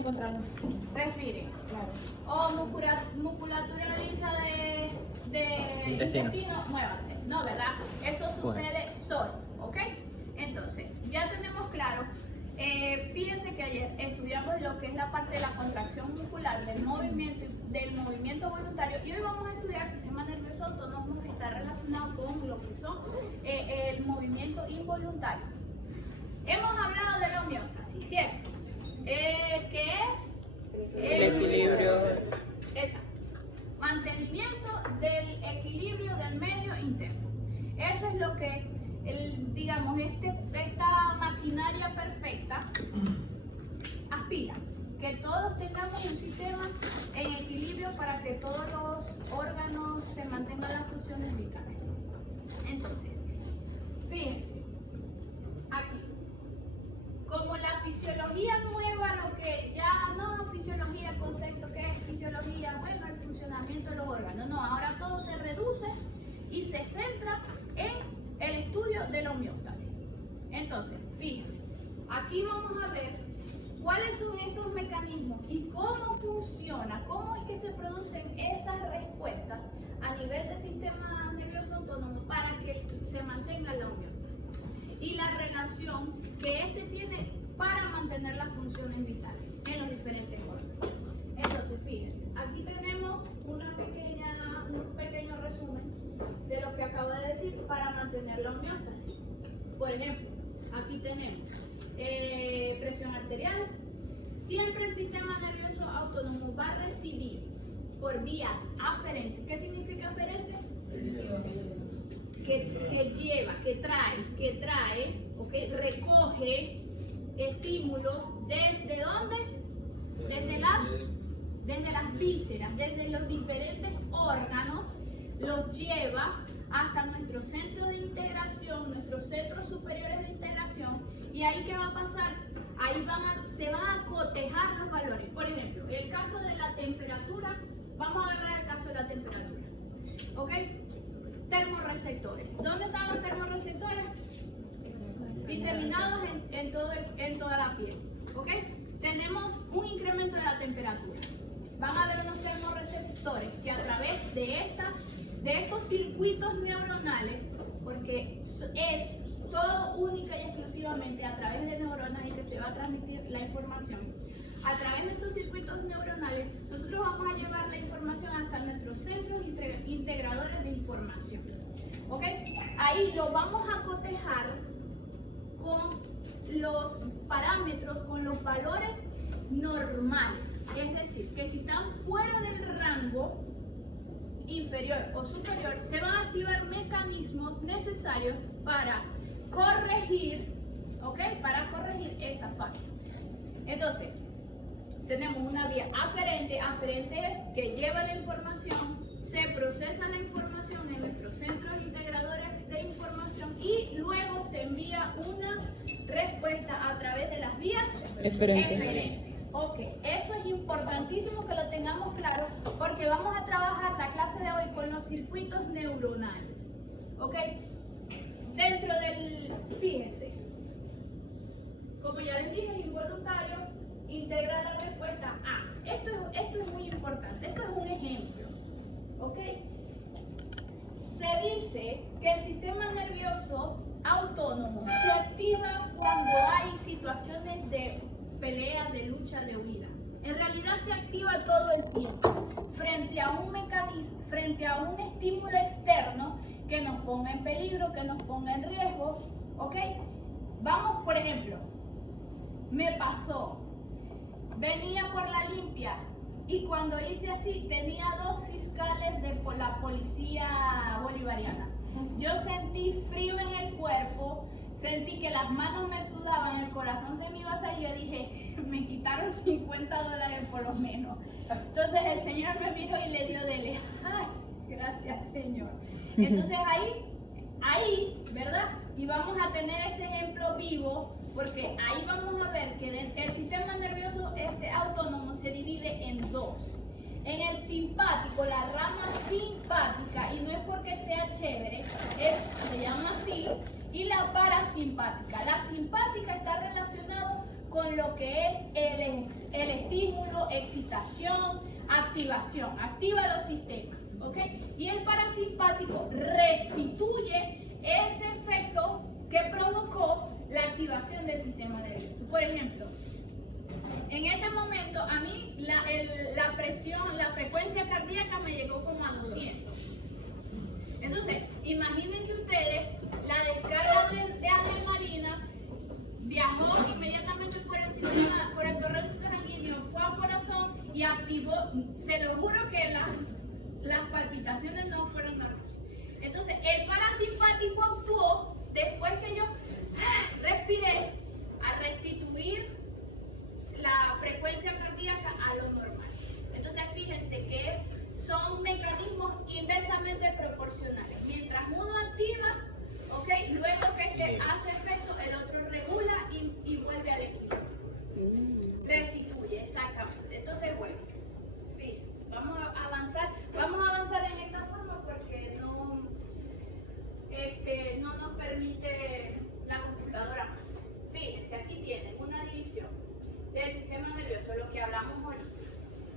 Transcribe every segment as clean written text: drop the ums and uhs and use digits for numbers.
encontrarnos. Respiren. Claro. O musculatura lisa de intestino, muévanse. No, ¿verdad? Eso sucede solo, ¿ok? Entonces, ya tenemos claro. Fíjense que ayer estudiamos lo que es la parte de la contracción muscular del movimiento voluntario y hoy vamos a estudiar el sistema nervioso autónomo que está relacionado con lo que son el movimiento involuntario. Hemos hablado de la homeostasis, ¿cierto? ¿Qué es? El equilibrio. Exacto. Mantenimiento del equilibrio del medio interno. Eso es lo que, digamos, esta maquinaria perfecta aspira. Que todos tengamos un sistema en equilibrio para que todos los órganos se mantengan las funciones vitales. Entonces, fíjense, aquí. Como la fisiología nueva, lo que ya no fisiología, concepto que es fisiología, bueno, el funcionamiento de los órganos, no, ahora todo se reduce y se centra en el estudio de la homeostasis. Entonces, fíjense, aquí vamos a ver cuáles son esos mecanismos y cómo funciona, cómo es que se producen esas respuestas a nivel del sistema nervioso autónomo para que se mantenga la homeostasis. Y la relación que este tiene para mantener las funciones vitales en los diferentes órganos. Entonces, fíjense, aquí tenemos un pequeño resumen de lo que acabo de decir para mantener la homeostasis. Por ejemplo, aquí tenemos presión arterial. Siempre el sistema nervioso autónomo va a residir por vías aferentes. ¿Qué significa aferente? Que lleva, que trae, ¿okay? Recoge estímulos ¿desde dónde? Desde las vísceras, desde los diferentes órganos, los lleva hasta nuestro centro de integración, nuestros centros superiores de integración, y ahí ¿qué va a pasar? Ahí se van a cotejar los valores. Por ejemplo, el caso de la temperatura, vamos a agarrar el caso de la temperatura, ¿ok? Termorreceptores. ¿Dónde están los termorreceptores? Diseminados en toda la piel. ¿Ok? Tenemos un incremento de la temperatura. Van a haber unos termorreceptores que a través de estos circuitos neuronales, porque es todo única y exclusivamente a través de neuronas y que se va a transmitir la información. A través de estos circuitos neuronales, nosotros vamos a llevar la información hasta nuestros centros integradores de información. ¿Ok? Ahí lo vamos a cotejar con los parámetros, con los valores normales. Es decir, que si están fuera del rango inferior o superior, se van a activar mecanismos necesarios para corregir, ¿ok? Para corregir esa falla. Entonces, tenemos una vía aferente. Aferente es que lleva la información, se procesa la información en nuestros centros integradores de información y luego se envía una respuesta a través de las vías eferentes. Ok, eso es importantísimo que lo tengamos claro porque vamos a trabajar la clase de hoy con los circuitos neuronales. Ok, dentro del, fíjense, como ya les dije, es involuntario. Integra la respuesta A. Esto es muy importante, esto es un ejemplo, ¿ok? Se dice que el sistema nervioso autónomo se activa cuando hay situaciones de pelea, de lucha, de huida. En realidad se activa todo el tiempo frente a un mecanismo, frente a un estímulo externo que nos ponga en peligro, que nos ponga en riesgo, ¿ok? Vamos, por ejemplo, me pasó. Venía por la limpia y cuando hice así tenía dos fiscales de la policía bolivariana. Yo sentí frío en el cuerpo, sentí que las manos me sudaban, el corazón se me iba a salir. Yo dije, me quitaron $50 por lo menos. Entonces el Señor me miró y le dio dele. Ay, gracias Señor. Entonces ahí, ¿verdad? Y vamos a tener ese ejemplo vivo. Porque ahí vamos a ver que el sistema nervioso autónomo se divide en dos. En el simpático, la rama simpática, y no es porque sea chévere, se llama así, y la parasimpática. La simpática está relacionada con lo que es el estímulo excitación, activación, activa los sistemas, ¿ok? Y el parasimpático restituye ese efecto que provocó la activación del sistema nervioso. Por ejemplo, en ese momento a mí la presión, la frecuencia cardíaca me llegó como a 200. Entonces, imagínense ustedes, la descarga de adrenalina viajó inmediatamente por el sistema, por el torrente sanguíneo, fue al corazón y activó, se lo juro que las palpitaciones no fueron normales. Entonces, el parasimpático actuó después que yo respiré a restituir la frecuencia cardíaca a lo normal. Entonces, fíjense que son mecanismos inversamente proporcionales. Mientras uno activa, ¿ok? Luego que este hace efecto, el otro regula y vuelve al equilibrio. Restituye, exactamente. Entonces, bueno, fíjense, vamos a avanzar en esta forma porque no nos permite la computadora más. Fíjense, aquí tienen una división del sistema nervioso, lo que hablamos ahorita.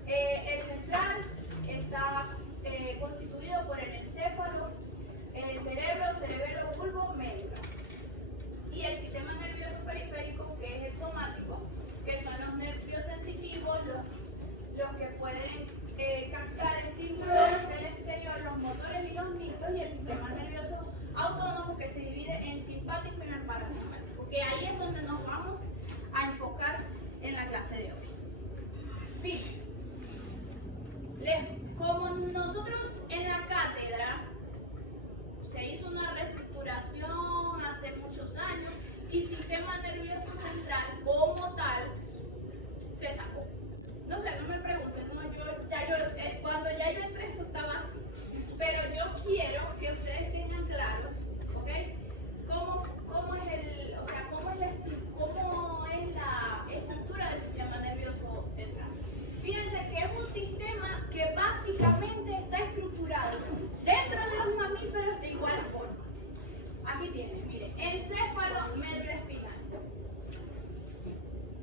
El central está constituido por el encéfalo, el cerebelo, bulbo, médula. Y el sistema nervioso periférico, que es el somático, que son los nervios sensitivos, los que pueden captar estímulos del exterior, los motores y los mictos, y el sistema nervioso autónomo, que se divide en simpático y en el parasimpático, que ahí es donde nos vamos a enfocar en la clase de hoy. Fíjense, como nosotros en la cátedra se hizo una reestructuración hace muchos años y sistema nervioso central como tal se sacó. No sé, no me pregunten, cuando ya yo entré eso estaba así. Pero yo quiero que ustedes tengan claro, ¿ok? Cómo es la estructura del sistema nervioso central. Fíjense que es un sistema que básicamente está estructurado dentro de los mamíferos de igual forma. Aquí tienen, miren, encéfalo, médula espinal.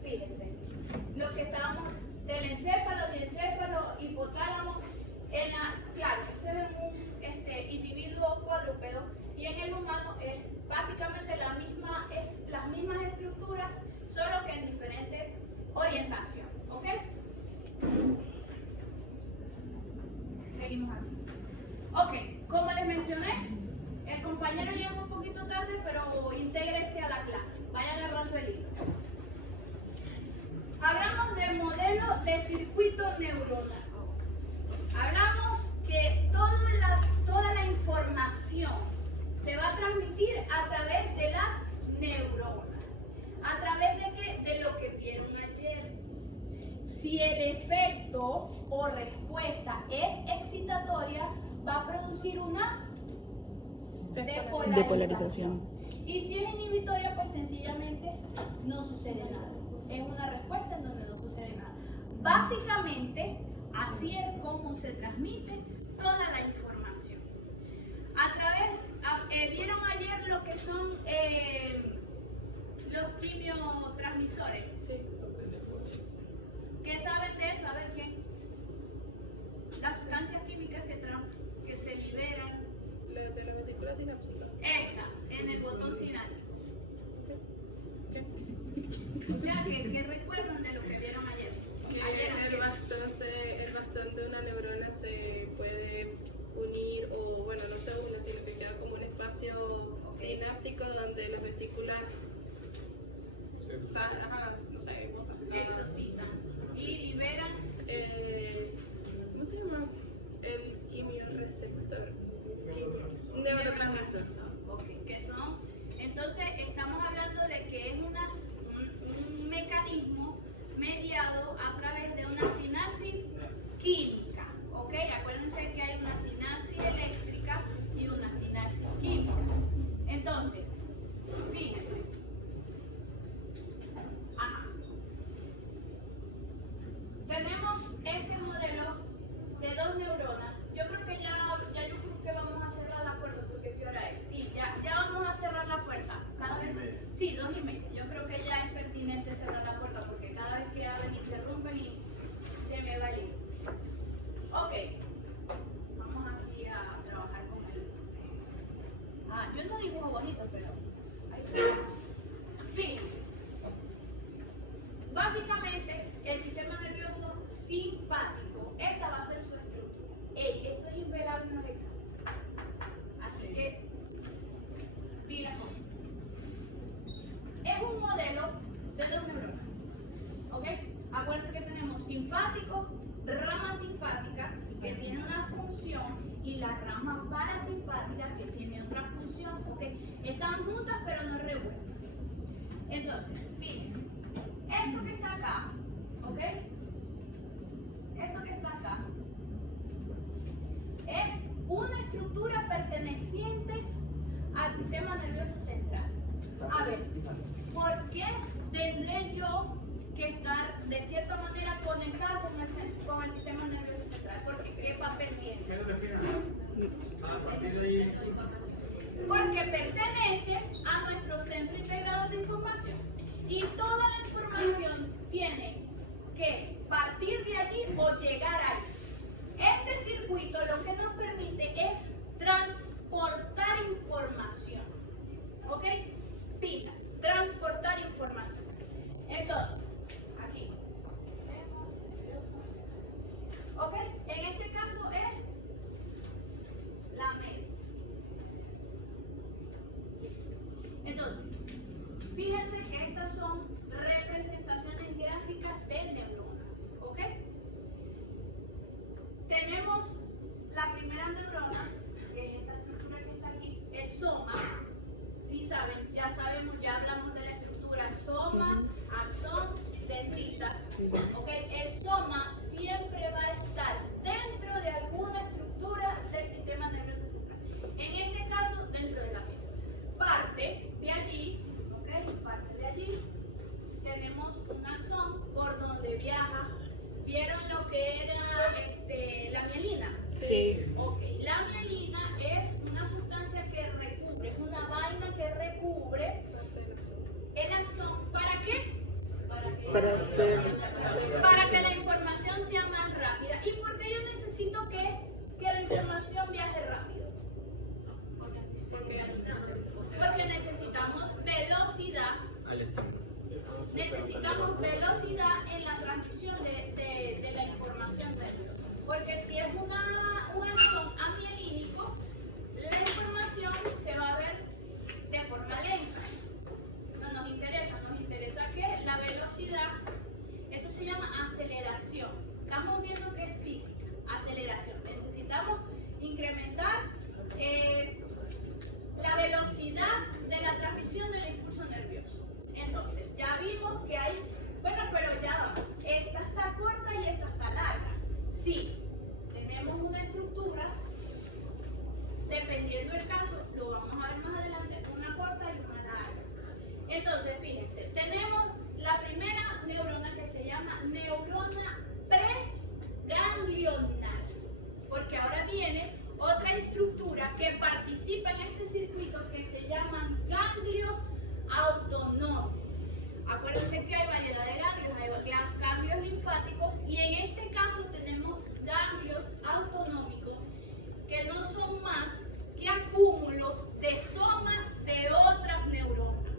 Fíjense, lo que estábamos del encéfalo, diencéfalo, hipotálamo, claro, esto es un individuo cuadrúpedo y en el humano es básicamente las mismas estructuras, solo que en diferente orientación, ¿ok? Seguimos aquí. Ok, como les mencioné, el compañero llegó un poquito tarde, pero intégrese a la clase. Vaya agarrando el hilo. Hablamos del modelo de circuito neuronal. Hablamos que toda la información se va a transmitir a través de las neuronas. ¿A través de qué? De lo que vieron ayer. Si el efecto o respuesta es excitatoria, va a producir una depolarización. Y si es inhibitoria, pues sencillamente no sucede nada. Es una respuesta en donde no sucede nada. Básicamente, así es como se transmite toda la información. ¿Vieron ayer lo que son los quimiotransmisores? ¿Qué saben de eso? A ver, ¿quién? Las sustancias químicas que se liberan. La de la vesícula sináptica. Esa, en el botón sináptico. O sea, ¿qué recuerdan de lo que vieron ayer? El bastón de una neurona se puede unir, o bueno, no se une, sino que queda como un espacio sináptico donde las vesículas, no sé, exocitan y liberan. ¿Cómo se llama? El quimioreceptor. Neurotransmisor. Ok, que son. Entonces, estamos hablando de que es un mecanismo mediado a través de una sinapsis química. ¿Ok? Acuérdense que hay una sinapsis eléctrica y una sinapsis química. Entonces, fíjense. Tenemos este modelo de dos neuronas. Yo creo que yo creo que vamos a cerrar la puerta, porque ¿qué hora es? Sí, ya vamos a cerrar la puerta. Cada vez, sí, 2:30. Yo creo que ya es pertinente cerrar la puerta, porque cada vez que abren interrumpen y se me va Primeramente, el sistema nervioso simpático. Esta va a ser su estructura. Esto es invelable en los exámenes. Así que, pila con esto. Es un modelo de dos neuronas. ¿Ok? Acuérdense que tenemos simpático, rama simpática, que tiene una función, y la rama parasimpática, que tiene otra función. ¿Ok? Están juntas, pero no revueltas. Entonces, fíjense. Esto que está acá, ¿ok? Esto que está acá es una estructura perteneciente al sistema nervioso central. A ver, ¿por qué tendré yo que estar de cierta manera conectado con el sistema nervioso central? Porque ¿qué papel tiene? Porque pertenece a nuestro centro integrado de información. Y toda la información tiene que partir de allí o llegar ahí. Este circuito lo que nos permite es transportar información. ¿Ok? Pilas, transportar información. Entonces, aquí. ¿Ok? En este caso es la media. Entonces, fíjense que estas son representaciones gráficas de neuronas, ¿ok? Tenemos la primera neurona, que es esta estructura que está aquí, el soma. Sí saben, ya sabemos, ya hablamos de la estructura soma, axón, dendritas, ¿ok? El soma siempre va a estar dentro de alguna estructura del sistema nervioso central. En este caso, dentro de la piel. Parte de allí. Parte de allí tenemos un axón por donde viaja. ¿Vieron lo que era la mielina? Sí. Ok, la mielina es una sustancia que recubre, es una vaina que recubre el axón. ¿Para qué? Para que la información sea más rápida. ¿Y por qué yo necesito que la información viaje rápido? Porque necesitamos velocidad. Necesitamos velocidad en la transmisión de la información nerviosa. Porque si es un axón amielínico, la información se va a ver de forma lenta. No nos interesa que la velocidad, esto se llama aceleración. Estamos viendo que es física, aceleración. Necesitamos incrementar la velocidad de la transmisión del impulso nervioso. Entonces, ya vimos que hay, bueno, pero ya va, esta está corta y esta está larga. Sí, tenemos una estructura, dependiendo del caso, lo vamos a ver más adelante, una corta y una larga. Entonces, fíjense, tenemos la primera neurona que se llama neurona preganglional, porque ahora viene otra estructura que participa en este circuito que se llaman ganglios autonómicos. Acuérdense que hay variedad de ganglios, hay ganglios linfáticos y en este caso tenemos ganglios autonómicos que no son más que acúmulos de somas de otras neuronas.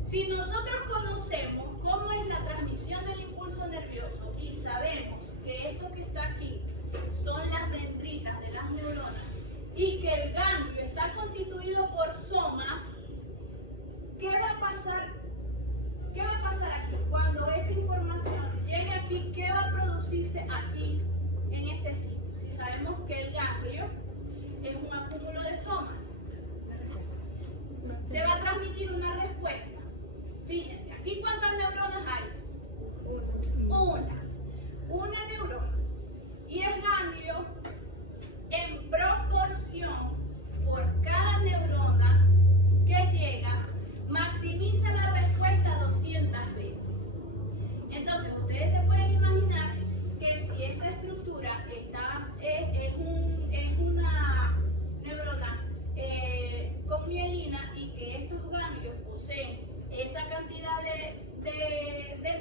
Si nosotros conocemos cómo es la transmisión del impulso nervioso y sabemos que esto que está aquí son las dendritas de las neuronas y que el ganglio está constituido por somas, ¿qué va a pasar? ¿Qué va a pasar aquí? Cuando esta información llegue aquí, ¿qué va a producirse aquí en este sitio? Si sabemos que el ganglio es un acúmulo de somas, se va a transmitir una respuesta. Fíjense, aquí ¿cuántas neuronas hay? Una neurona. Y el ganglio, en proporción por cada neurona que llega, maximiza la respuesta 200 veces. Entonces, ustedes se pueden imaginar que si esta estructura es una neurona con mielina y que estos ganglios poseen esa cantidad de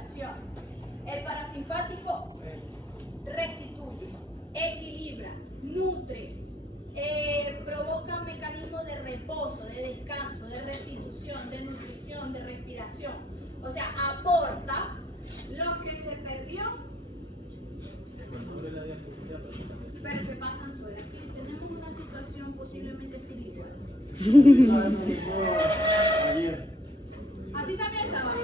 estimulación. El parasimpático restituye, equilibra, nutre, provoca mecanismos de reposo, de descanso, de restitución, de nutrición, de respiración. O sea, aporta lo que se perdió, pero se pasan solas. Sí, tenemos una situación posiblemente espiritual. Así también estaba.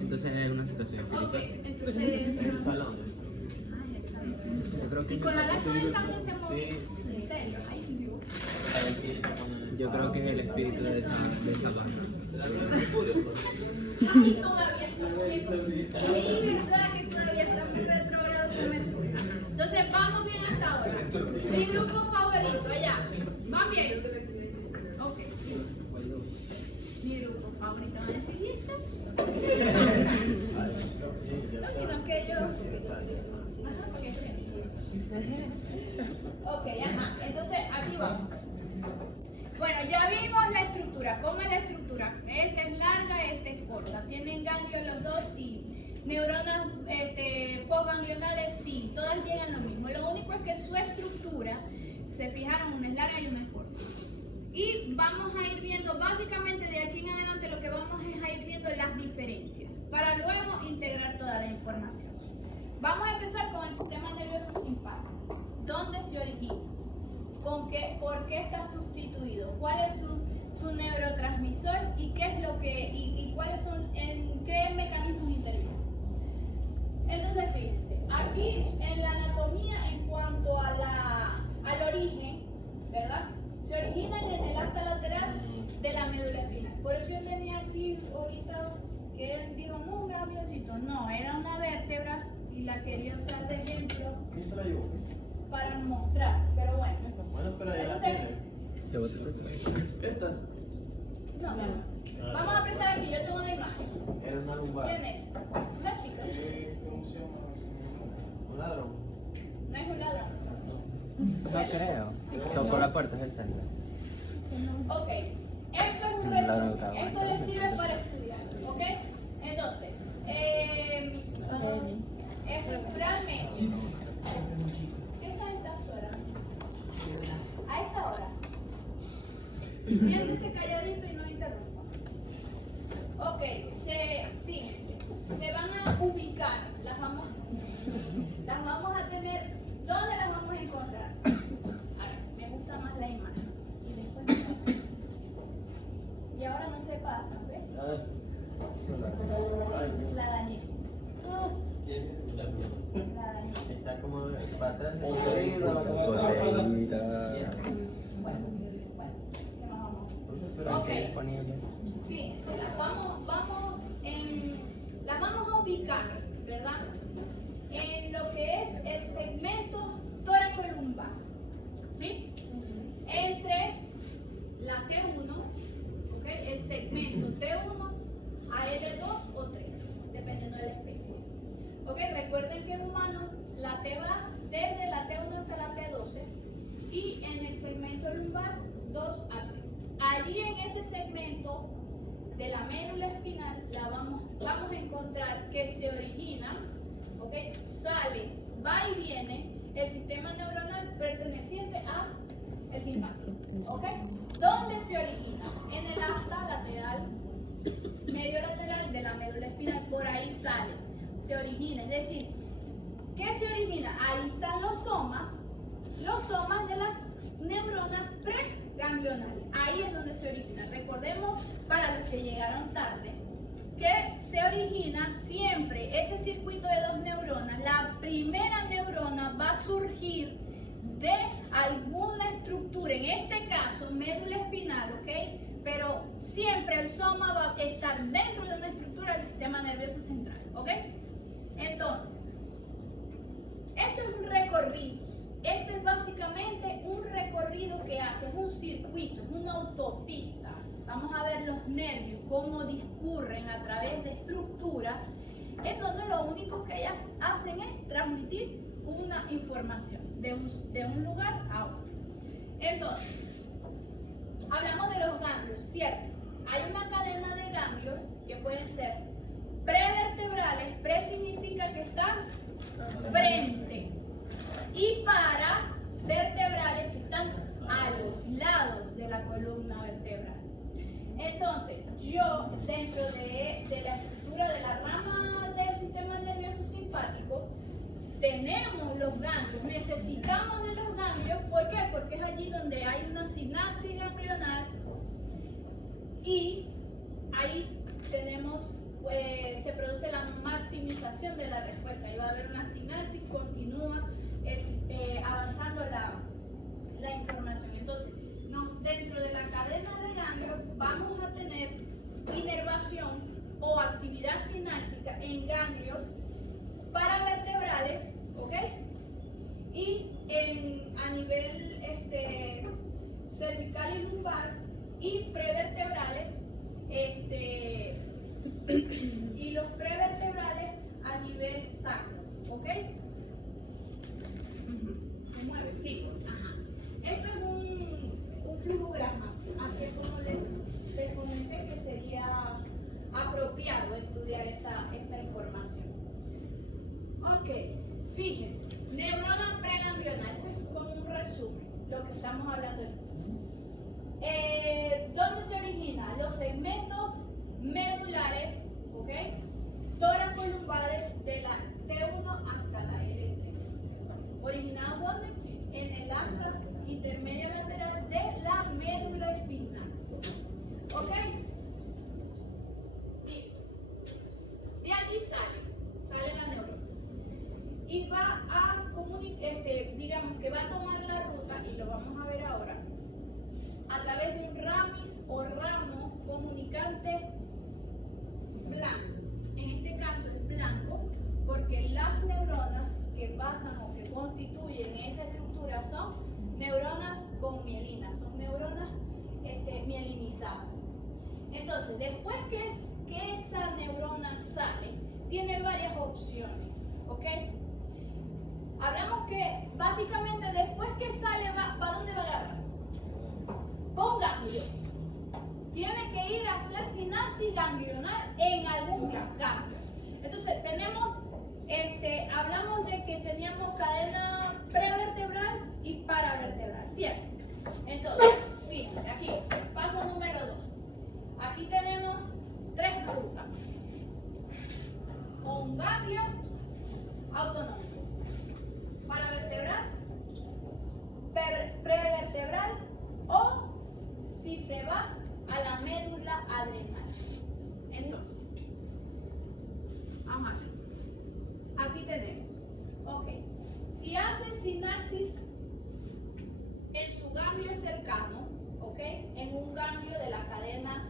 Entonces es una situación Ok, espiritual. entonces. El salón. Yo creo que Y con la lágrima también se mueve. Sí. En serio, ay Dios. yo creo que es el espíritu de esa banda. Ay, todavía está muy. Sí, verdad que todavía está muy retrógrado con Mercurio. Entonces vamos bien hasta ahora. Mi grupo favorito, allá. ¿Van bien? Ok. Mi grupo favorito va a decir esto. No, sino que yo. Ajá, porque ok, ajá. Entonces aquí vamos. Bueno, ya vimos la estructura. ¿Cómo es la estructura? Esta es larga, esta es corta. ¿Tienen ganglios los dos? Sí. ¿Neuronas postganglionales? Sí. Todas llegan lo mismo. Lo único es que su estructura, se fijaron, una es larga y una es corta. Y vamos a ir viendo, básicamente de aquí en adelante lo que vamos es a ir viendo las diferencias, para luego integrar toda la información. Vamos a empezar con el sistema nervioso simpático. ¿Dónde se origina? ¿Por qué está sustituido? ¿Cuál es su neurotransmisor? ¿Y qué es lo que y cuáles son en qué mecanismos intervienen? Entonces fíjense, aquí en la anatomía en cuanto a al origen, ¿verdad? Se originan en el asta lateral de la médula espinal. Por eso yo tenía aquí ahorita que él dijo, no, un gangliocito, no, era una vértebra y la quería usar de ejemplo ¿Quién se la llevó? para mostrar, pero bueno. Bueno, pero ya la Entonces, tiene. ¿Qué vos te pensás? Esta no. Vamos a prestar aquí, yo tengo una imagen. era una lumbar. ¿Quién es? Una chica. ¿Cómo se llama? Un ladrón. No es un ladrón. No creo. Tocó la puerta del centro. Ok, esto es un resumen, esto les sirve para estudiar, ¿ok? Entonces, estructuralmente, ¿qué son estas horas? A esta hora, siéntese calladito y no interrumpa. Ok, fíjense, se van a ubicar, las vamos a tener, ¿dónde las vamos a encontrar? Ahora, me gusta más la imagen. Y después y ahora no se pasa, ¿ves? La dañé. La dañé. Está como para atrás. Coseíta. Bueno, ¿qué más vamos? Pero Ok. Disponible. Fíjense, las vamos a ubicar, ¿verdad? En lo que es el segmento tóraco-lumbar, ¿sí? Entre la T1, ¿ok? El segmento T1 a L2 o 3, dependiendo de la especie. ¿Ok? Recuerden que en humanos la T va desde la T1 hasta la T12 y en el segmento lumbar 2 a 3. Allí en ese segmento de la médula espinal vamos a encontrar que se origina, ¿ok? Sale, va y viene el sistema neuronal perteneciente a el simpático, ¿ok? ¿Dónde se origina? En el asta lateral, medio lateral de la médula espinal, por ahí sale, se origina, es decir, ¿qué se origina? Ahí están los somas de las neuronas preganglionales, ahí es donde se origina. Recordemos, para los que llegaron tarde, que se origina siempre ese circuito de dos neuronas. La primera neurona va a surgir de alguna estructura, en este caso médula espinal, ¿ok? Pero siempre el soma va a estar dentro de una estructura del sistema nervioso central, ¿ok? Entonces, esto es un recorrido. Esto es básicamente un recorrido que hace, es un circuito, es una autopista. Vamos a ver los nervios, cómo discurren a través de estructuras, en donde lo único que ellas hacen es transmitir una información de un lugar a otro. Entonces, hablamos de los ganglios, ¿cierto? Hay una cadena de ganglios que ser prevertebrales. Pre significa que están frente. Y para vertebrales que están a los lados de la columna vertebral. Entonces, yo dentro de la estructura de la rama del sistema nervioso simpático, tenemos los ganglios, necesitamos de los ganglios, ¿por qué? Porque es allí donde hay una sinapsis ganglionar y ahí tenemos, se produce la maximización de la respuesta. Ahí va a haber una sinapsis, continúa avanzando la información. Entonces, dentro de la cadena de ganglios vamos a tener inervación o actividad sináptica en ganglios paravertebrales, ¿ok? Y a nivel cervical y lumbar, y prevertebrales, y los prevertebrales a nivel sacro, ¿ok? Se mueve, sí. Ajá. Esto es un flujograma, así es como les comenté que sería apropiado estudiar esta información. Ok, fíjense, neurona preganglionar, esto es como un resumen, lo que estamos hablando aquí. ¿Dónde se origina? Los segmentos medulares, ¿ok? Toracolumbares de la T1 hasta la L3. ¿Originados dónde? En el asta intermedia lateral de la médula espinal. ¿Ok? Listo. De allí sale la neurona. Y va a comunicar, digamos que va a tomar la ruta, y lo vamos a ver ahora, a través de un ramis o ramo comunicante blanco. En este caso es blanco porque las neuronas que pasan o que constituyen esa estructura son neuronas con mielina, son neuronas mielinizadas. Entonces, después que esa neurona sale, tiene varias opciones, ¿ok? Hablamos que básicamente después que sale, ¿para dónde va a agarrar? Un ganglio. Tiene que ir a hacer sinapsis ganglionar en algún ganglio. Entonces, hablamos de que teníamos cadena prevertebral y paravertebral, ¿cierto? Entonces, fíjense, aquí, paso número 2. Aquí tenemos 3 rutas. Un ganglio autonómico. Paravertebral, prevertebral o si se va a la médula adrenal. Entonces, vamos a ver. Aquí tenemos, ok, si hace sinapsis en su ganglio cercano, ok, en un ganglio de la cadena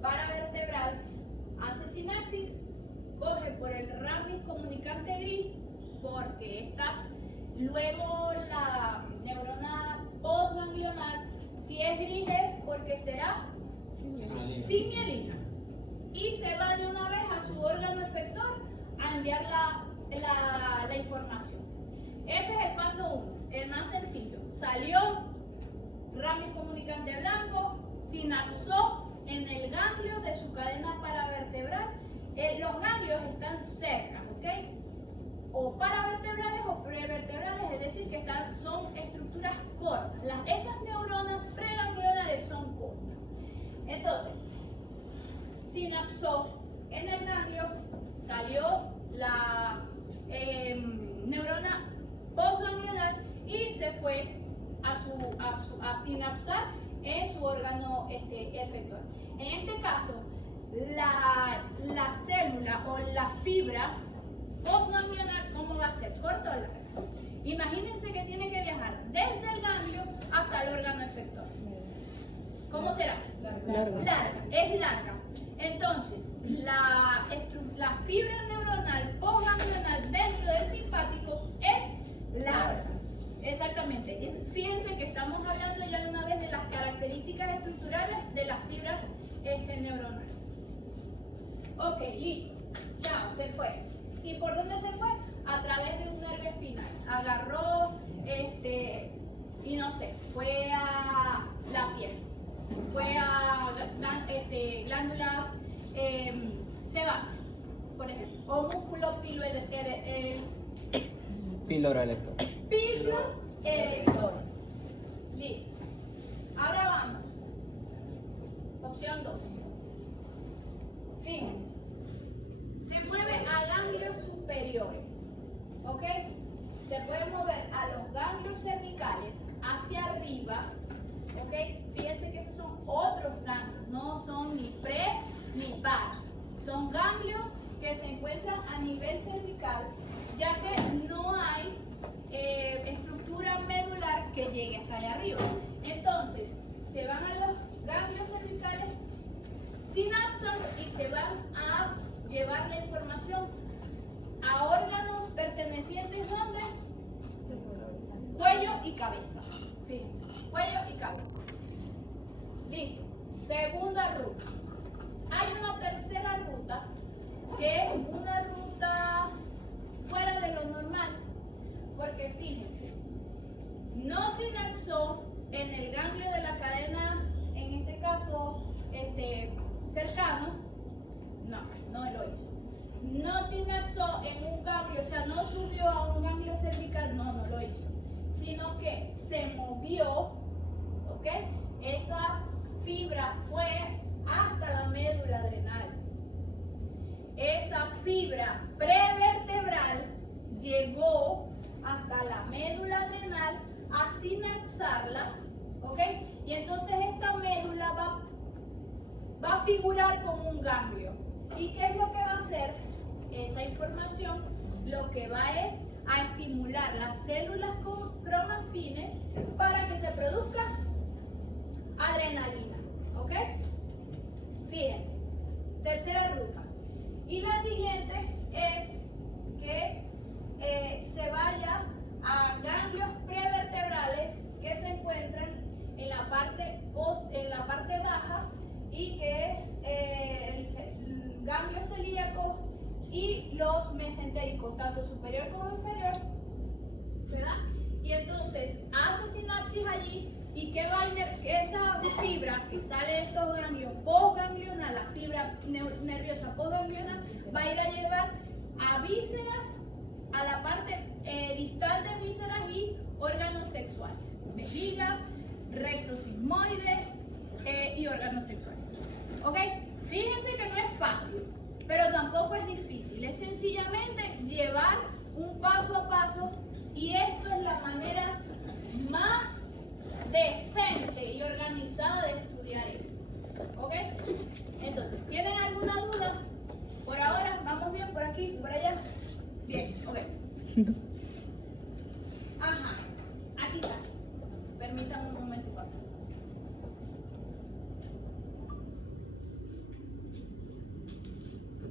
paravertebral, hace sinapsis, coge por el ramis comunicante gris, porque luego la neurona postganglionar, si es gris es porque será sin mielina. Y se va de una vez a su órgano efector a enviar la información. Ese es el paso 1, el más sencillo. Salió ramis comunicante blanco, sinapsó en el ganglio de su cadena paravertebral. Los ganglios están cerca, ¿ok? O paravertebrales o prevertebrales, es decir, que son estructuras cortas. Esas neuronas preganglionares son cortas. Entonces, sinapsó en el ganglio, salió la neurona postganglionar y se fue a sinapsar en su órgano efector. En este caso, la célula o la fibra postganglionar, ¿cómo va a ser? ¿Corto o larga? Imagínense que tiene que viajar desde el ganglio hasta el órgano efector. ¿Cómo será? Larga. Es larga. Entonces, la fibra neuronal postganglionar dentro del simpático es larga. Exactamente. Fíjense que estamos hablando ya de una vez de las características estructurales de las fibras neuronales. Ok, listo. Chao, se fue. ¿Y por dónde se fue? A través de un nervio espinal. Agarró, y no sé, fue a la piel, fue a glándulas el Píloro elector. pilo erector. Listo. Ahora vamos. Opción 2. Fíjense. Se mueve a ganglios superiores. ¿Ok? Se puede mover a los ganglios cervicales hacia arriba. ¿Ok? Fíjense que esos son otros ganglios. No son ni pre ni par. Son ganglios que se encuentran a nivel cervical, ya que no hay estructura medular que llegue hasta allá arriba. Entonces, se van a los ganglios cervicales, sinapsan y se van a llevar la información a órganos pertenecientes ¿dónde? Cuello y cabeza. Fíjense, cuello y cabeza. Listo. Segunda ruta. Hay una tercera ruta que es una ruta fuera de lo normal, porque fíjense, no sinapsó en el ganglio de la cadena, en este caso cercano, no lo hizo. No sinapsó en un ganglio, o sea, no subió a un ganglio cervical, no lo hizo, sino que se movió, ¿ok? Esa fibra fue hasta la médula adrenal. Esa fibra prevertebral llegó hasta la médula adrenal a sinapsarla, ¿ok? Y entonces esta médula va a figurar como un ganglio. ¿Y qué es lo que va a hacer? Esa información lo que va es a estimular las células cromafines para que se produzca adrenalina, ¿ok? Fíjense, tercera ruta. Y la siguiente es que se vaya a ganglios prevertebrales que se encuentran en la parte baja y que es el ganglio celíaco y los mesentéricos, tanto superior como inferior, ¿verdad? Y entonces hace sinapsis allí. ¿Y qué va a ir? Esa fibra que sale de estos ganglios postganglional, la fibra nerviosa postganglional, va a ir a llevar a vísceras, a la parte distal de vísceras y órganos sexuales. Vejiga, recto sigmoide y órganos sexuales. ¿Ok? Fíjense que no es fácil, pero tampoco es difícil. Es sencillamente llevar un paso a paso y esto es la manera más decente y organizada de estudiar esto. ¿Ok? Entonces, ¿tienen alguna duda? Por ahora, ¿vamos bien por aquí, por allá? Bien, ok. Ajá, aquí está. Permítanme un momento.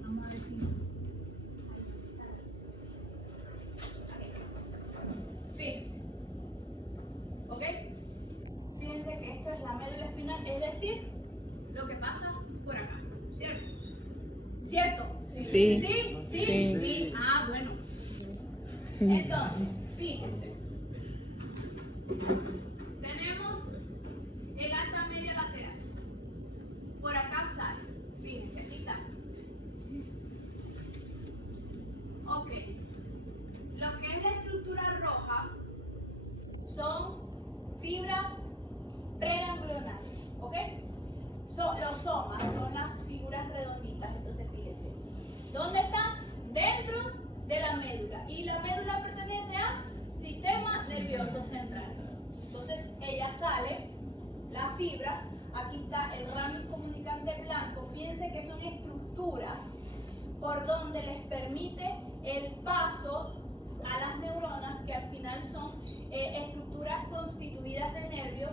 Vamos a ver si... Fíjense. ¿Ok? Fíjense que esto es la médula espinal, es decir, lo que pasa por acá, ¿cierto? ¿Cierto? Sí. ¿Sí? ¿Sí? Sí. ¿Sí? Ah, bueno. Entonces, fíjense. Tenemos el asta media lateral. Por acá sale. Fíjense, aquí está. Ok. Lo que es la estructura roja son fibras preganglionales, ¿ok? Los somas son las figuras redonditas, entonces fíjense. ¿Dónde están? Dentro de la médula. Y la médula pertenece al sistema nervioso central. Entonces ella sale, la fibra, aquí está el ramis comunicante blanco. Fíjense que son estructuras por donde les permite el paso a las neuronas, que al final son estructuras constituidas de nervios.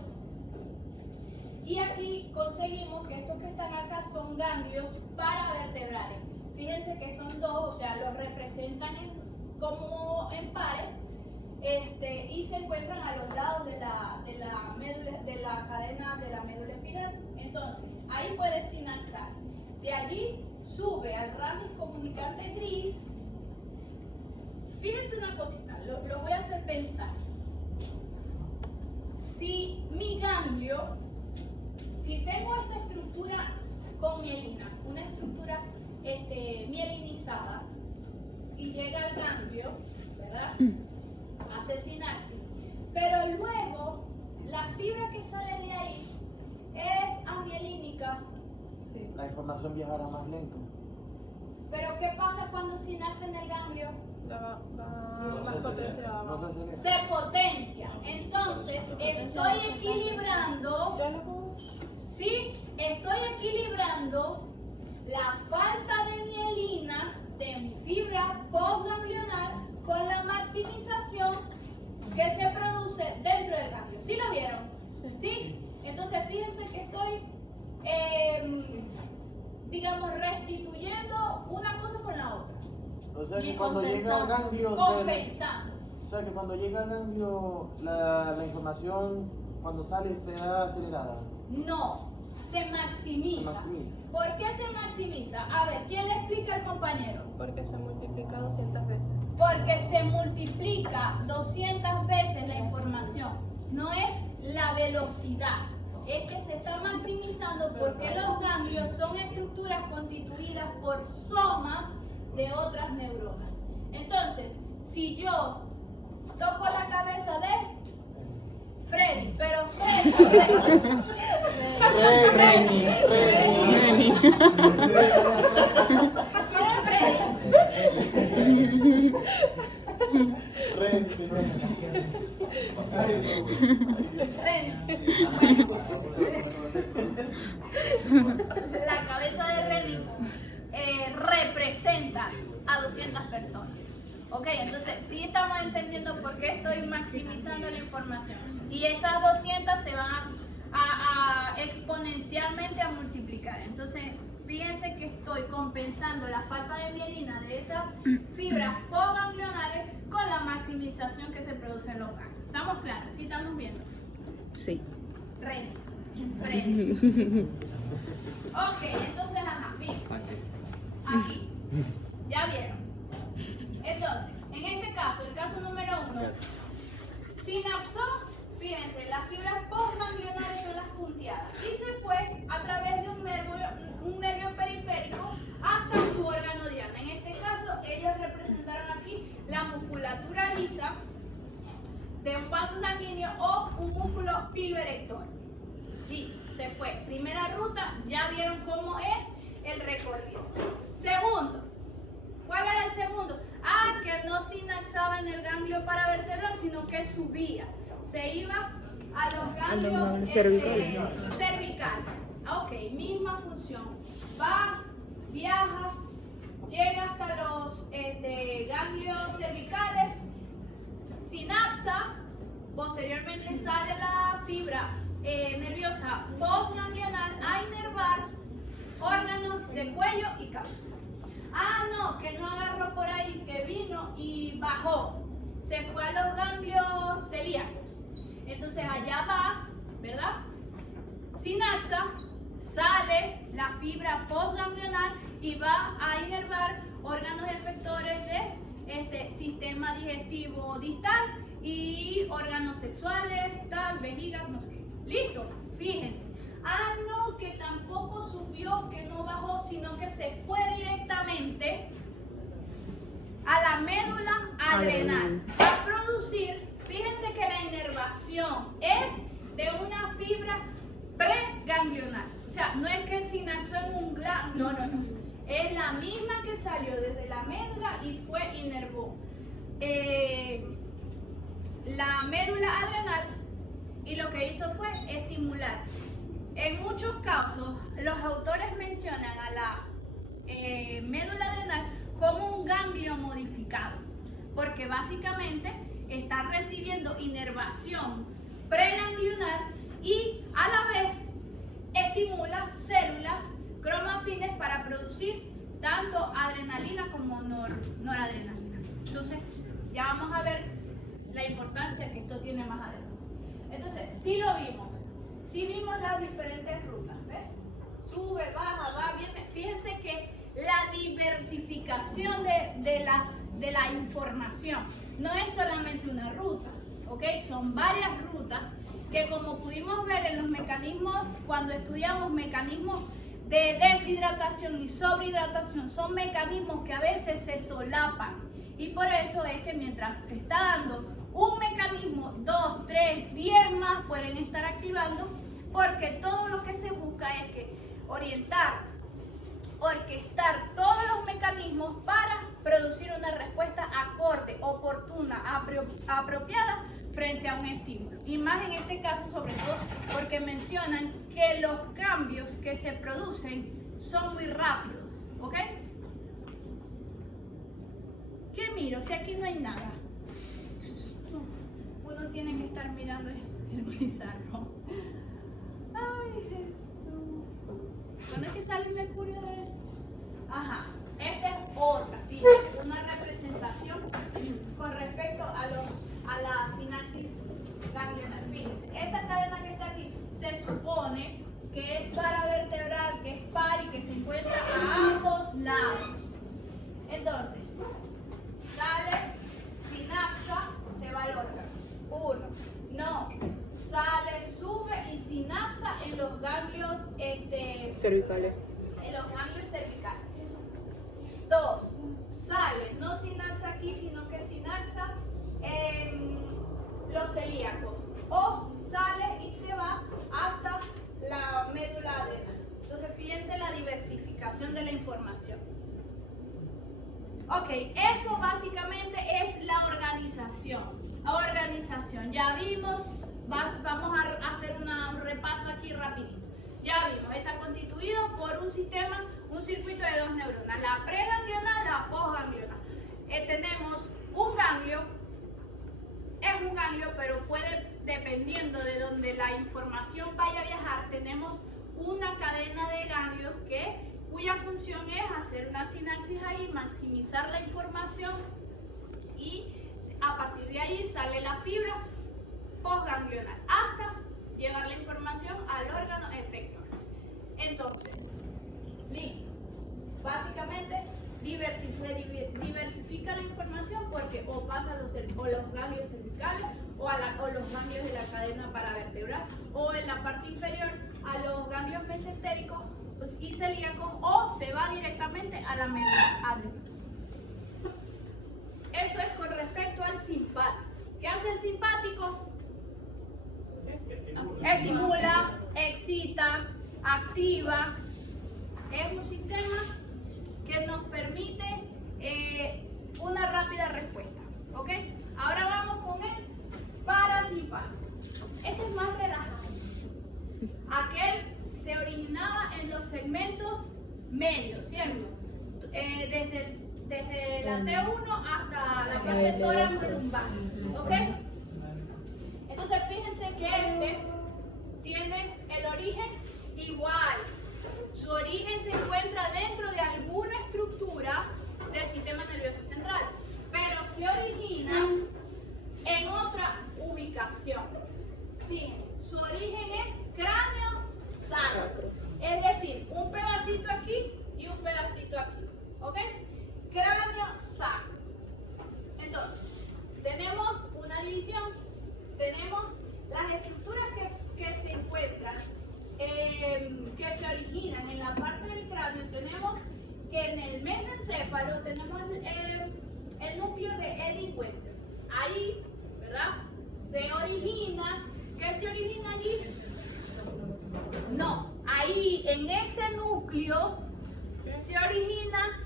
Y aquí conseguimos que estos que están acá son ganglios paravertebrales. Fíjense que son dos, o sea, los representan como en pares, y se encuentran a los lados de la cadena de la médula espinal. Entonces, ahí puede sinapsar. De allí sube al ramis comunicante gris. Fíjense una cosita, lo voy a hacer pensar. Si mi ganglio, si tengo esta estructura con mielina, una estructura mielinizada, y llega al ganglio, ¿verdad? A asesinarse. Pero luego, la fibra que sale de ahí es amielínica. La información viajará más lento. Pero ¿qué pasa cuando sinapsa en el ganglio? Más potencia. No se acelera. Se potencia. Entonces, estoy equilibrando, ¿sí? Estoy equilibrando la falta de mielina de mi fibra postganglionar con la maximización que se produce dentro del ganglio. ¿Sí lo vieron? ¿Sí? Entonces, fíjense que estoy, digamos, restituyendo una cosa con la otra. O sea que Y cuando llega al ganglio, compensando. o sea que cuando llega al ganglio, la información cuando sale será acelerada. No, se maximiza. Se maximiza. ¿Por qué se maximiza? A ver, ¿quién le explica al compañero? Porque se multiplica 200 veces. Porque se multiplica 200 veces la información. No es la velocidad, es que se está maximizando porque los ganglios son estructuras constituidas por somas de otras neuronas. Entonces, si yo toco la cabeza de Freddy, pero Freddy. ¿Quién es La cabeza de Reni representa a 200 personas. Ok, entonces sí estamos entendiendo por qué estoy maximizando la información. Y esas 200 se van a exponencialmente a multiplicar. Entonces, fíjense que estoy compensando la falta de mielina de esas fibras postganglionares con la maximización que se produce en los ganglios. ¿Estamos claros? ¿Sí estamos viendo? Sí. Reni. Freddy. Ok, entonces, ajá, fíjense. Aquí. ¿Ya vieron? Entonces, en este caso, el caso número 1, sinapsó, fíjense, las fibras postganglionares son las punteadas y se fue a través de un nervio periférico hasta su órgano diana. En este caso, ellos representaron aquí la musculatura lisa de un vaso sanguíneo o un músculo piloerector. Listo, se fue. Primera ruta, ya vieron cómo es el recorrido. Segundo, ¿cuál era el segundo? Que no sinapsaba en el ganglio paravertebral, sino que subía. Se iba a los ganglios cervicales. Ok, misma función. Va, viaja, llega hasta los ganglios cervicales, sinapsa, posteriormente sale la fibra nerviosa postganglionar a inervar órganos de cuello y cabeza. No, que no agarró por ahí, que vino y bajó. Se fue a los ganglios celíacos. Entonces allá va, ¿verdad? Sinapsa, sale la fibra postganglionar y va a inervar órganos efectores de sistema digestivo distal y órganos sexuales, tal, vejiga, no sé qué. Listo, fíjense. No, que tampoco subió, que no bajó, sino que se fue directamente a la médula adrenal a producir. Fíjense que la inervación es de una fibra preganglionar. O sea, no es que el sinapsó en un ganglio, no. Es la misma que salió desde la médula y fue inervó la médula adrenal y lo que hizo fue estimular. En muchos casos, los autores mencionan a la médula adrenal como un ganglio modificado, porque básicamente está recibiendo inervación preganglionar y a la vez estimula células cromafines para producir tanto adrenalina como noradrenalina. Entonces, ya vamos a ver la importancia que esto tiene más adelante. Entonces, sí lo vimos. Sí vimos las diferentes rutas, ¿ves? Sube, baja, va, viene. Fíjense que la diversificación de la información no es solamente una ruta, ¿ok? Son varias rutas que, como pudimos ver en los mecanismos, cuando estudiamos mecanismos de deshidratación y sobrehidratación, son mecanismos que a veces se solapan Y por eso es que mientras se está dando un mecanismo, 2, 3, 10 más pueden estar activando, porque todo lo que se busca es que orquestar todos los mecanismos para producir una respuesta acorde, oportuna, apropiada frente a un estímulo. Y más en este caso, sobre todo, porque mencionan que los cambios que se producen son muy rápidos, ¿ok? ¿Qué miro? Si aquí no hay nada. Uno tiene que estar mirando el pizarro. Ay, Jesús. ¿Cuándo es que sale el mercurio de él? Ajá. Esta es otra, fíjense, una representación con respecto a la sinapsis ganglionar. Fíjense, esta cadena que está aquí se supone que es paravertebral, que es par y que se encuentra a ambos lados. Entonces, sale, sinapsa, se va al órgano. 1. No. Sale, sube y sinapsa en los ganglios cervicales. En los ganglios cervicales. 2. Sale, no sinapsa aquí, sino que sinapsa en los celíacos. O sale y se va hasta la médula adrenal. Entonces, fíjense la diversificación de la información. Ok, eso básicamente es la organización. Ya vimos, vamos a hacer un repaso aquí rapidito. Ya vimos, está constituido por un circuito de 2 neuronas, la preganglional, la postganglional. Tenemos un ganglio, es un ganglio, pero puede, dependiendo de donde la información vaya a viajar, tenemos una cadena de ganglios cuya función es hacer una sinapsis ahí, maximizar la información y a partir de ahí sale la fibra postganglional hasta llevar la información al órgano efector. Entonces, listo. Básicamente diversifica la información porque o pasa a los ganglios cervicales o los ganglios de la cadena paravertebral o en la parte inferior a los ganglios mesentéricos y celíacos o se va directamente a la médula adrenal. Eso es con respecto al simpático. ¿Qué hace el simpático? Estimula, excita, activa. Es un sistema que nos permite una rápida respuesta. ¿Ok? Ahora vamos con el parasimpático. Este es más relajado. Aquel se originaba en los segmentos medios, ¿cierto? Desde la T1 hasta la parte tóraco-lumbar. ¿Ok? Entonces fíjense que este tiene el origen igual. Su origen se encuentra dentro de alguna estructura del sistema nervioso central, pero se origina en otra ubicación. Fíjense, su origen es cráneo-sacro, es decir, un pedacito aquí y un pedacito aquí, ¿ok? Cráneo-sacro. Entonces, tenemos una división, tenemos las estructuras que se encuentran, que se originan en la parte del cráneo. Tenemos que en el mesencéfalo tenemos el núcleo de Ellingwester. Ahí, ¿verdad? Se origina, ¿qué se origina allí? No, ahí en ese núcleo se origina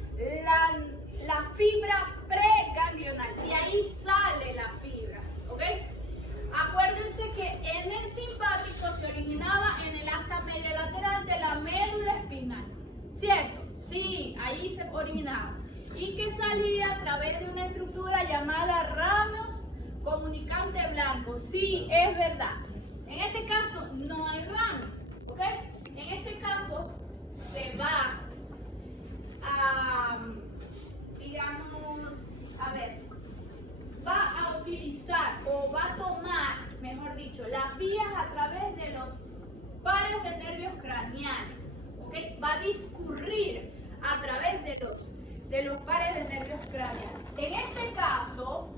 la fibra preganglional y ahí sale la fibra, ¿ok? Acuérdense que en el simpático se originaba en el asta media lateral de la médula espinal, ¿cierto? Sí, ahí se originaba. Y que salía a través de una estructura llamada ramos comunicante blanco. Sí, es verdad. En este caso no hay ramos, ¿ok? En este caso se va a, digamos, va a utilizar o va a tomar, mejor dicho, las vías a través de los pares de nervios craneales, ¿ok? Va a discurrir a través de los pares de nervios craneales. En este caso,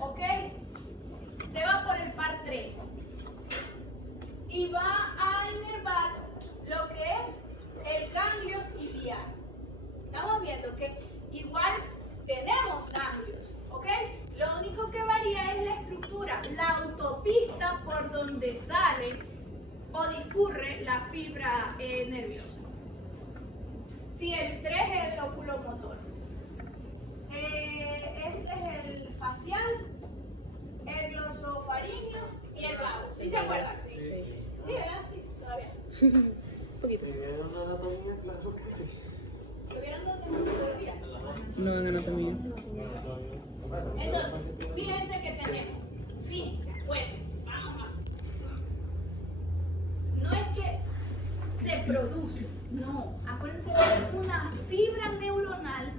¿ok? Se va por el par 3 y va a inervar lo que es el ganglio ciliar. Estamos viendo que igual tenemos ganglios, fibra nerviosa. Sí, el 3 es el oculomotor. Este es el facial, el glosofaringio y el vago. ¿Sí se acuerdan? Sí. Sí, ¿verdad? Sí, todavía. Un poquito. ¿Vieron la anatomía? Claro que sí. ¿Tuvieron dónde metodología? No, en anatomía. Entonces, fíjense que tenemos, fíjense, acuérdense, vamos a. No es que se produce, no, acuérdense que es una fibra neuronal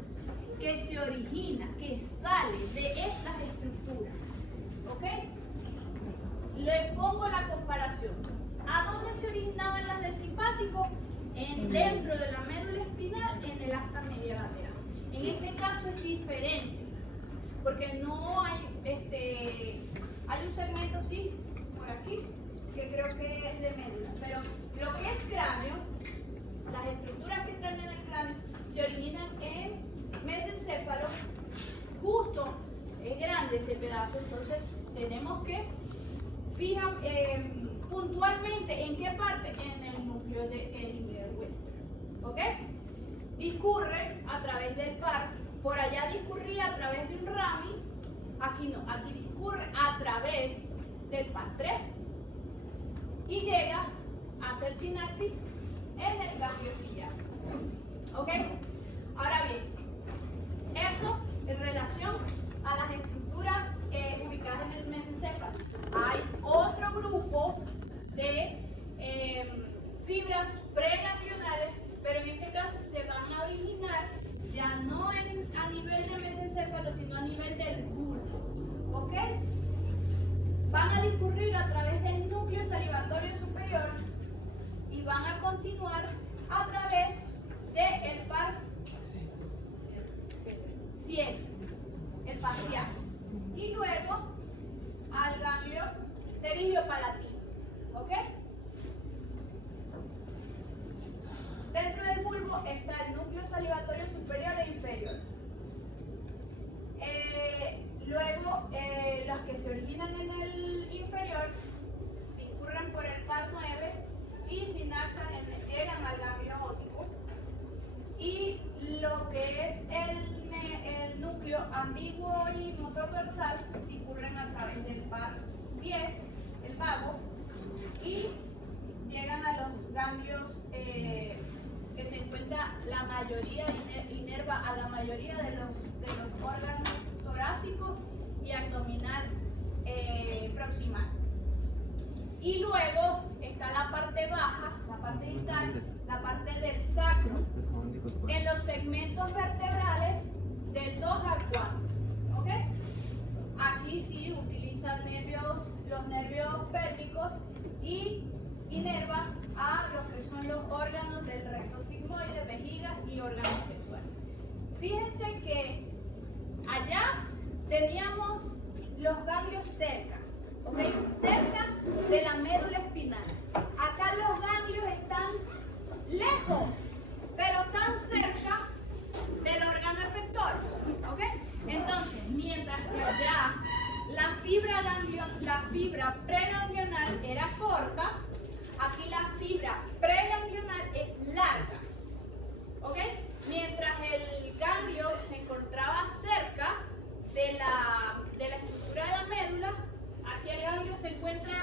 que se origina, que sale de estas estructuras, ¿ok? Le pongo la comparación. ¿A dónde se originaban las del simpático? Dentro de la médula espinal, en el asta media lateral. En este caso es diferente, porque no hay, hay un segmento, sí, por aquí, que creo que es de médula, pero lo que es cráneo, las estructuras que están en el cráneo, se originan en mesencéfalo. Justo es grande ese pedazo, entonces tenemos que fijar puntualmente en qué parte, en el núcleo de Ellinger-Wester, ¿ok? Discurre a través del par, por allá discurría a través de un ramis, aquí no, aquí discurre a través del par 3 y llega a hacer sinapsis en el ganglio ciliar, ¿ok? Ahora bien, eso en relación a las estructuras ubicadas en el mesencéfalo. Hay otro grupo de fibras preganglionales, pero en este caso se van a originar ya no a nivel del mesencéfalo, sino a nivel del bulbo, ¿ok? Van a discurrir a través del núcleo salivatorio superior y van a continuar a través del par 100, el facial, y luego al ganglio pterigopalatino, ¿ok? Dentro del bulbo está el núcleo salivatorio superior e inferior. Luego, las que se originan en el inferior discurren por el par 9 y sinaxan, llegan al ganglio óptico. Y lo que es el núcleo ambiguo y motor dorsal discurren a través del par 10, el vago, y llegan a los ganglios que se encuentra la mayoría, inerva a la mayoría de los órganos torácicos y abdominal proximal. Y luego está la parte baja, la parte distal, la parte del sacro, en los segmentos vertebrales del 2 al 4, ¿ok? Aquí sí utilizan los nervios pélvicos y inerva a lo que son los órganos del recto sigmoide, vejiga y órganos sexuales. Fíjense que allá teníamos los ganglios cerca, ¿ok? Cerca de la médula espinal. Acá los ganglios están lejos, pero están cerca del órgano efector, ¿ok? Entonces, mientras que allá la fibra preganglional era corta, aquí la fibra preganglional es larga, ¿ok? Mientras el ganglio se encontraba cerca de la estructura de la médula, aquí el ganglio se encuentra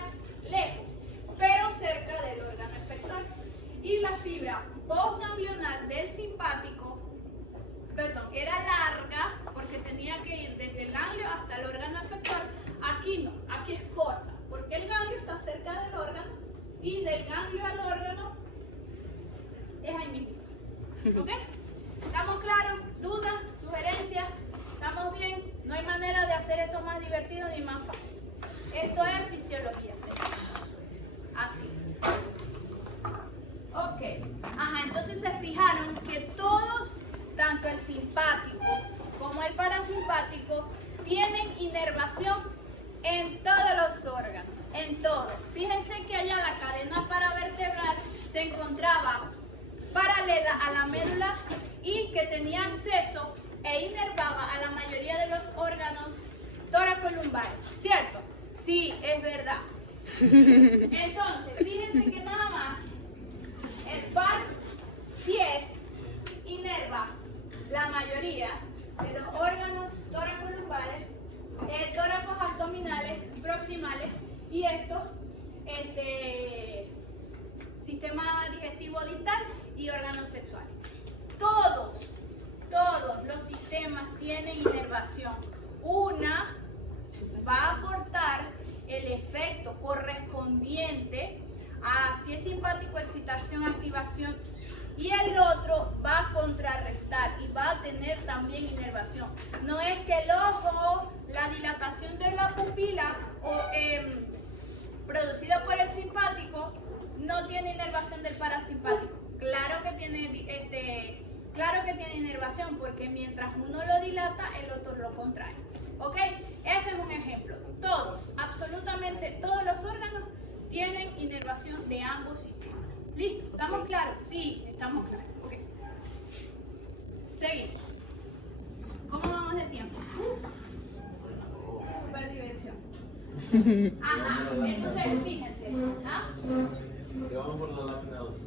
lejos, pero cerca del órgano efector. Y la fibra postganglional del simpático, era larga porque tenía que ir desde el ganglio hasta el órgano efector. Aquí no, aquí es corta, porque el ganglio está cerca del órgano y del ganglio al órgano es ahí mismo. ¿Ok? ¿Estamos claros? ¿Dudas? ¿Sugerencias? ¿Estamos bien? No hay manera de hacer esto más divertido ni más fácil. Esto es fisiología, ¿sí? Así. Ok. Ajá, entonces se fijaron que todos, tanto el simpático como el parasimpático, tienen inervación en todos los órganos, en todo. Fíjense que allá la cadena paravertebral se encontraba paralela a la médula y que tenía acceso e inervaba a la mayoría de los órganos toracolumbares, ¿cierto? Sí, es verdad. Entonces, fíjense que nada más par 10 inerva la mayoría de los órganos tóraco-lumbares, tóracos abdominales, proximales y estos, sistema digestivo distal y órganos sexuales. Todos los sistemas tienen inervación. Una va a aportar el efecto correspondiente a si es simpático, excitación, activación, y el otro va a contrarrestar y va a tener también inervación. No es que el ojo, la dilatación de la pupila producida por el simpático no tiene inervación del parasimpático. Claro que tiene inervación, porque mientras uno lo dilata, el otro lo contrae. ¿Ok? Ese es un ejemplo. Absolutamente todos los órganos tienen inervación de ambos sistemas. ¿Listo? ¿Estamos claros? Sí, estamos claros. Ok. Seguimos. ¿Cómo vamos de tiempo? Super diversión. Ajá. Entonces, fíjense. ¿Ah? Vamos por la lámina 2.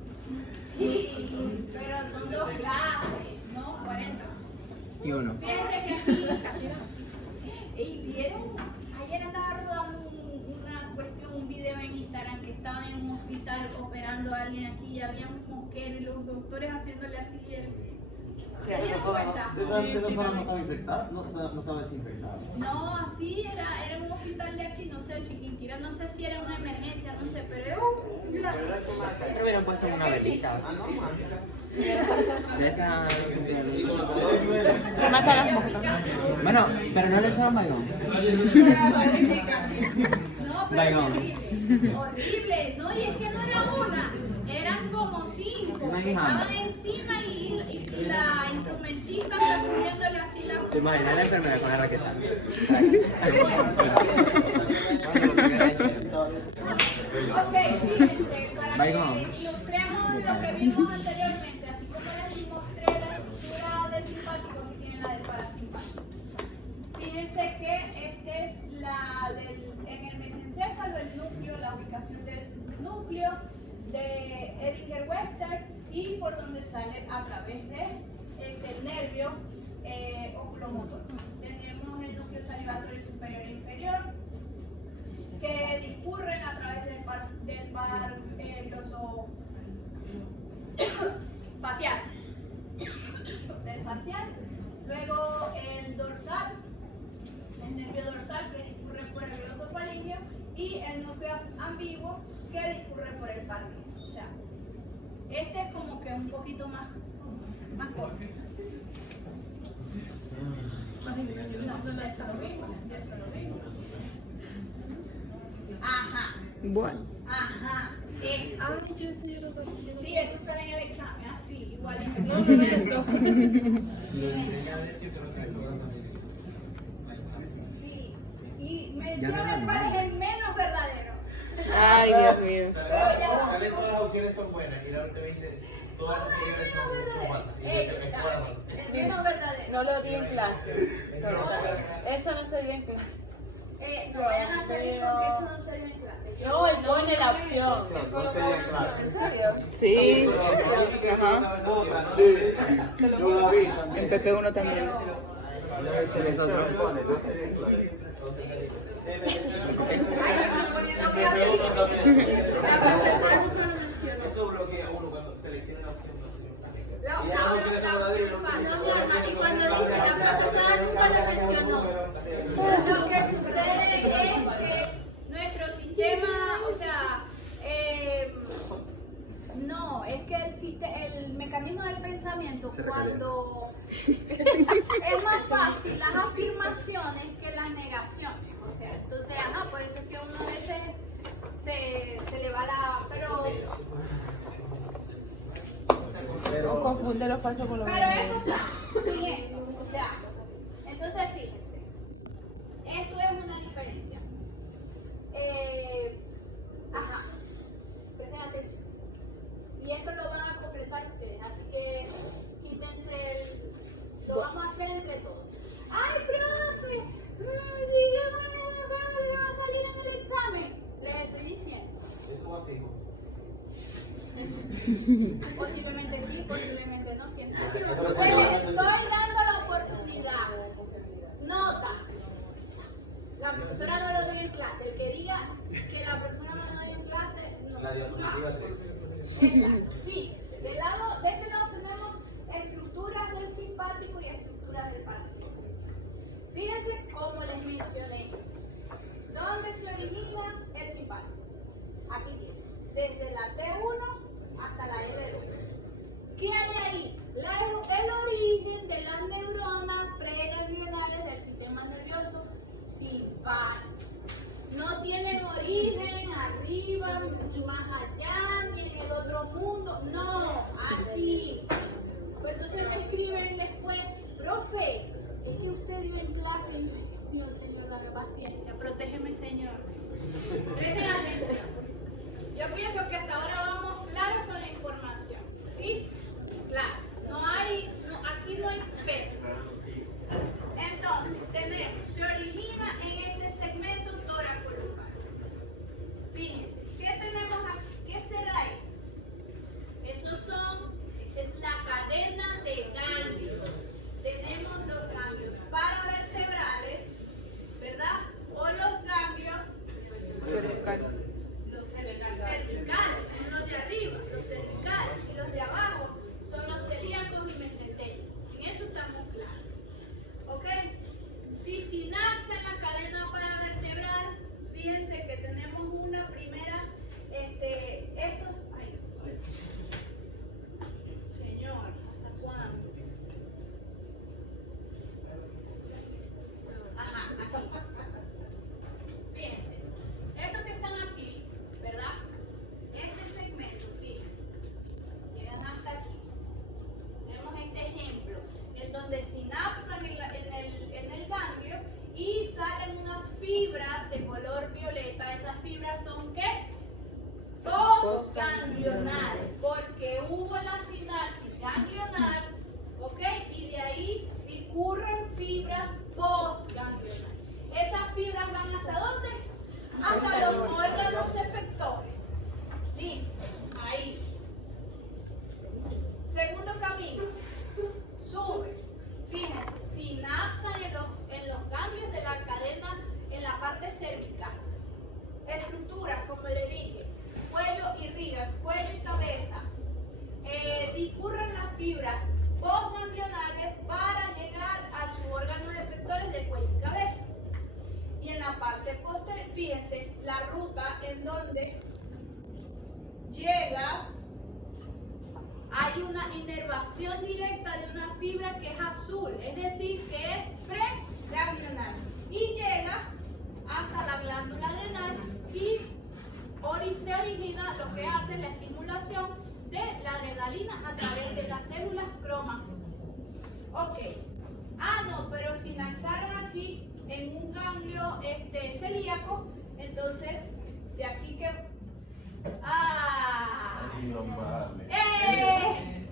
Sí, pero son 2 clases, no 40. Y uno. Fíjense que aquí. ¿Y vieron? Ayer andaba rodando una cuestión, un video en Instagram que estaba en un hospital operando a alguien aquí y había un mosquero y los doctores haciéndole así ¿se dieron cuenta? Esa zona no estaba infectada, no estaba desinfectada. No, así era un hospital de aquí, no sé, Chiquinquirá, no sé si era una emergencia, no sé, pero era un... Me hubieran puesto una velita. De esa. ¿Qué mata las moscas? Bueno, pero no le echaban baigón. No, pero horrible, no, y es que no era una, eran como 5 que estaban encima y la instrumentista sacudiéndole así la... ¿Te imaginas la enfermera con la raqueta? Ok, fíjense, para Baigón. que ilustremos lo que vimos anteriormente, así como les mostré la estructura del simpático que tiene la del parasimpático. Fíjense que este es en el mesencéfalo, el núcleo, la ubicación del núcleo de Edinger-Webster y por donde sale a través de el nervio oculomotor. Tenemos el núcleo salivatorio superior e inferior que discurren a través del par gloso facial. Del facial. Luego el dorsal, el nervio dorsal que discurre por el glosofaríngeo y el núcleo ambiguo que discurre por el par. O sea, este es como que un poquito más corto. No, eso lo mismo. Ajá. Bueno. Ajá. Sí, eso sale en el examen, así, igualito. No solo eso. Sí. Y menciona cuál es el menos verdadero. Ay, Dios mío. Salen todas las opciones son buenas y luego te dice todas las anteriores son falsas. Y dice, es cuál. El menos verdadero. No lo di en clase. Eso no se dio en clase. No vayan a salir porque eso no se dio en clase. No, él pone la opción. No se dio en clase. ¿En serio? Sí. Ajá. Yo la vi también. En PP1 también. Esos trompones, no se ven claro. Eso bloquea uno cuando selecciona la opción. Y cuando dice la profesora nunca la mencionó. Lo que sucede es que nuestro sistema, o sea, no, es que el mecanismo del pensamiento, cuando es más fácil las afirmaciones que las negaciones. O sea, entonces, por eso es que uno a veces se le va la... O confunde lo falso con lo Pero esto sin esto, o sea, entonces fíjense, esto es una diferencia. Presten atención. Y esto lo van a completar ustedes, así que quítense lo vamos a hacer entre todos. ¡Ay, profe! Dígame cuándo va a salir en el examen. Les estoy diciendo. Eso va fijo. Posiblemente sí, posiblemente no, quién sabe. Pues les estoy dando la oportunidad. Nota. La profesora no lo doy en clase. El que diga que la persona no lo doy en clase, no. La diapositiva 3. Exacto. Fíjense, de este lado tenemos estructuras del simpático y estructuras del parasimpático. Fíjense cómo les mencioné. ¿Dónde se origina el simpático? Aquí tiene. Desde la T1 hasta la L2. ¿Qué hay ahí? El origen de las neuronas preganglionales del sistema nervioso simpático. No tienen origen arriba, ni más allá, ni en el otro mundo. No, aquí. Pues entonces me escriben después, profe, es que usted dio en clase. Y Dios, Señor, dame paciencia. Protégeme, Señor. Presten atención. Yo pienso que hasta ahora vamos claros con la información. ¿Sí? Claro. Aquí no hay pero. Entonces, se origina en este segmento toracolumbar. Fíjense, ¿qué tenemos aquí? ¿Qué será eso? Esa es la cadena de ganglios. Tenemos los ganglios paravertebrales, ¿verdad? O los ganglios Cervical. los cervicales, son los de arriba, los cervicales, y los de abajo son los celíacos y mesentéricos. En eso estamos claros. ¿Ok? Si sinapsa en la cadena paravertebral, fíjense que tenemos una primera, Señor, ¿hasta cuándo? Ajá, aquí. Fíjense, estos que están aquí, ¿verdad? Este segmento, fíjense, llegan hasta aquí. Tenemos este ejemplo, en donde sinapsan en el ganglio y salen unas fibras de color violeta. Esas fibras son ¿qué? Postganglionales, porque hubo la sinapsis ganglional, ¿ok? Y de ahí discurren fibras postganglionales. Esas fibras van ¿hasta dónde? Hasta los órganos efectores. Listo, ahí. Segundo camino, sube. Fíjense, sinapsa en los ganglios de la cadena en la parte cervical. Estructuras, como le dije, cuello y cabeza. Discurren las fibras postganglionales para llegar a sus órganos efectores de cuello y cabeza. Y en la parte posterior, fíjense, la ruta en donde llega, hay una inervación directa de una fibra que es azul, es decir, que es preganglional. Y llega hasta la glándula adrenal y se origina lo que hace la estimulación de la adrenalina a través de las células cromáticas. Ok. No, pero sinapsaron aquí en un ganglio celíaco, entonces de aquí que No vale. ¡Eh!